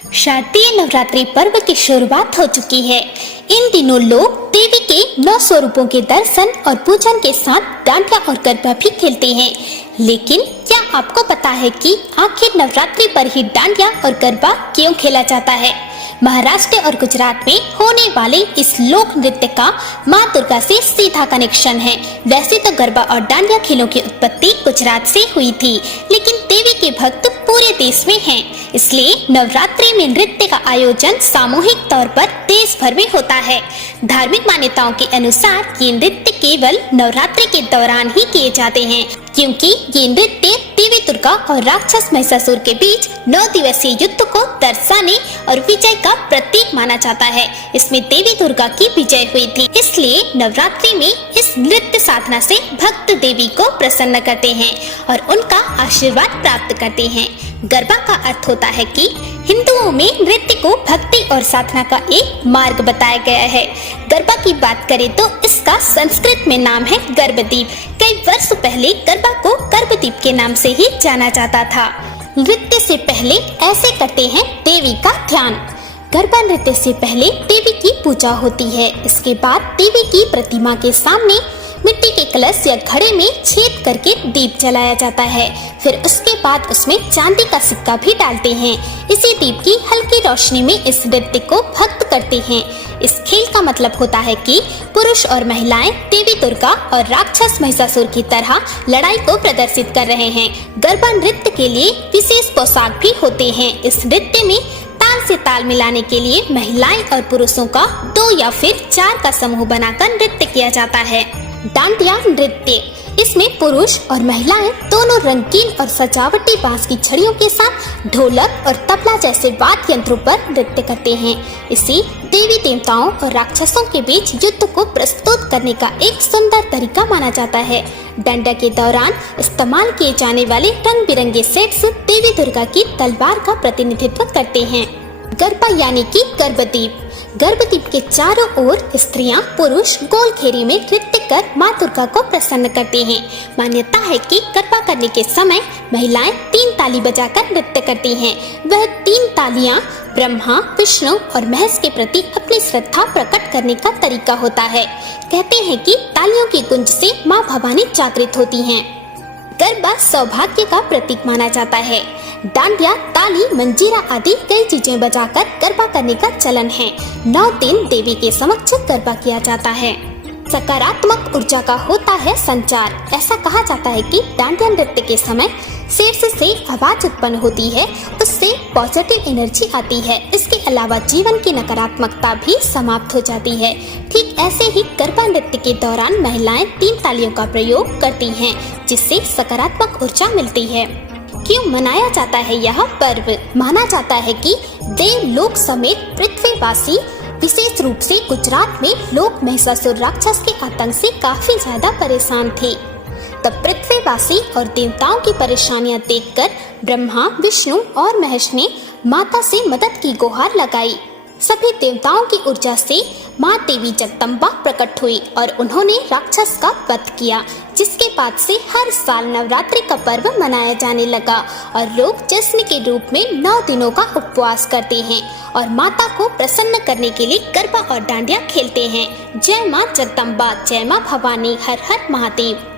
शारदीय नवरात्रि पर्व की शुरुआत हो चुकी है। इन दिनों लोग देवी के 9 स्वरूपों के दर्शन और पूजन के साथ डांडिया और गरबा भी खेलते हैं। लेकिन क्या आपको पता है कि आखिर नवरात्रि पर ही डांडिया और गरबा क्यों खेला जाता है? महाराष्ट्र और गुजरात में होने वाले इस लोक नृत्य का मां दुर्गा से सीधा कनेक्शन है। वैसे तो गरबा और डांडिया खेलों की उत्पत्ति गुजरात से हुई थी, लेकिन देवी के भक्त पूरे देश में हैं। इसलिए नवरात्रि में नृत्य का आयोजन सामूहिक तौर पर देश भर में होता है। धार्मिक मान्यताओं के अनुसार ये नृत्य केवल नवरात्रि के दौरान ही किए जाते हैं, क्योंकि ये नृत्य देवी दुर्गा और राक्षस महिषासुर के बीच 9 दिवसीय युद्ध को दर्शाने और विजय का प्रतीक माना जाता है। इसमें देवी दुर्गा की विजय हुई थी, इसलिए नवरात्रि में इस नृत्य साधना से भक्त देवी को प्रसन्न करते हैं और उनका आशीर्वाद प्राप्त करते हैं। गरबा का अर्थ होता है कि हिंदुओं में नृत्य को भक्ति और साधना का एक मार्ग बताया गया है। गरबा की बात करें तो इसका संस्कृत में नाम है गर्भदीप। कई वर्ष पहले गरबा को गर्भदीप के नाम से ही जाना जाता था। नृत्य से पहले ऐसे करते हैं देवी का ध्यान। गरबा नृत्य से पहले देवी की पूजा होती है। इसके बाद देवी की प्रतिमा के सामने मिट्टी के कलश या घड़े में छेद करके दीप जलाया जाता है। फिर उसके बाद उसमें चांदी का सिक्का भी डालते हैं। इसी दीप की हल्की रोशनी में इस नृत्य को भक्त करते हैं। इस खेल का मतलब होता है कि पुरुष और महिलाएं देवी दुर्गा और राक्षस महिषासुर की तरह लड़ाई को प्रदर्शित कर रहे हैं। गरबा नृत्य के लिए विशेष पोशाक भी होते हैं। इस नृत्य में ताल से ताल मिलाने के लिए महिलाएं और पुरुषों का 2 या फिर 4 का समूह बनाकर नृत्य किया जाता है। डांडिया नृत्य, इसमें पुरुष और महिलाएं दोनों रंगीन और सजावटी बांस की छड़ियों के साथ ढोलक और तबला जैसे वाद्य यंत्रों पर नृत्य करते हैं। इसे देवी देवताओं और राक्षसों के बीच युद्ध को प्रस्तुत करने का एक सुंदर तरीका माना जाता है। डांडिया के दौरान इस्तेमाल किए जाने वाले रंग बिरंगे सेट्स देवी दुर्गा की तलवार का प्रतिनिधित्व करते हैं। गरबा यानी कि गर्भदीप। गर्भदीप के चारों ओर स्त्रियां पुरुष गोल घेरे में नृत्य कर मां दुर्गा को प्रसन्न करते हैं। मान्यता है कि गरबा करने के समय महिलाएं 3 ताली बजाकर नृत्य करती हैं। वह 3 तालियां ब्रह्मा, विष्णु और महेश के प्रति अपनी श्रद्धा प्रकट करने का तरीका होता है। कहते हैं कि तालियों की गूंज से मां भवानी जागृत होती हैं। गरबा सौभाग्य का प्रतीक माना जाता है। डांडिया, ताली, मंजीरा आदि कई चीजें बजाकर गरबा करने का चलन है। 9 दिन देवी के समक्ष गरबा किया जाता है। सकारात्मक ऊर्जा का होता है संचार। ऐसा कहा जाता है कि डांडिया नृत्य के समय शीर्ष से आवाज उत्पन्न होती है, उससे पॉजिटिव एनर्जी आती है। इसके अलावा जीवन की नकारात्मकता भी समाप्त हो जाती है। ठीक ऐसे ही गरबा नृत्य के दौरान महिलाएं 3 तालियों का प्रयोग करती हैं, जिससे सकारात्मक ऊर्जा मिलती है। क्यों मनाया जाता है यह पर्व? माना जाता है कि देवलोक समेत पृथ्वीवासी, विशेष रूप से गुजरात में लोग महिषासुर राक्षस के आतंक से काफी ज्यादा परेशान थे। तब पृथ्वीवासी और देवताओं की परेशानियां देखकर ब्रह्मा, विष्णु और महेश ने माता से मदद की गुहार लगाई। सभी देवताओं की ऊर्जा से माँ देवी जगदम्बा प्रकट हुई और उन्होंने राक्षस का वध किया, जिसके बाद से हर साल नवरात्रि का पर्व मनाया जाने लगा और लोग जश्न के रूप में 9 दिनों का उपवास करते हैं और माता को प्रसन्न करने के लिए गरबा और डांडिया खेलते हैं। जय माँ जगदम्बा, जय माँ भवानी, हर हर महादेव।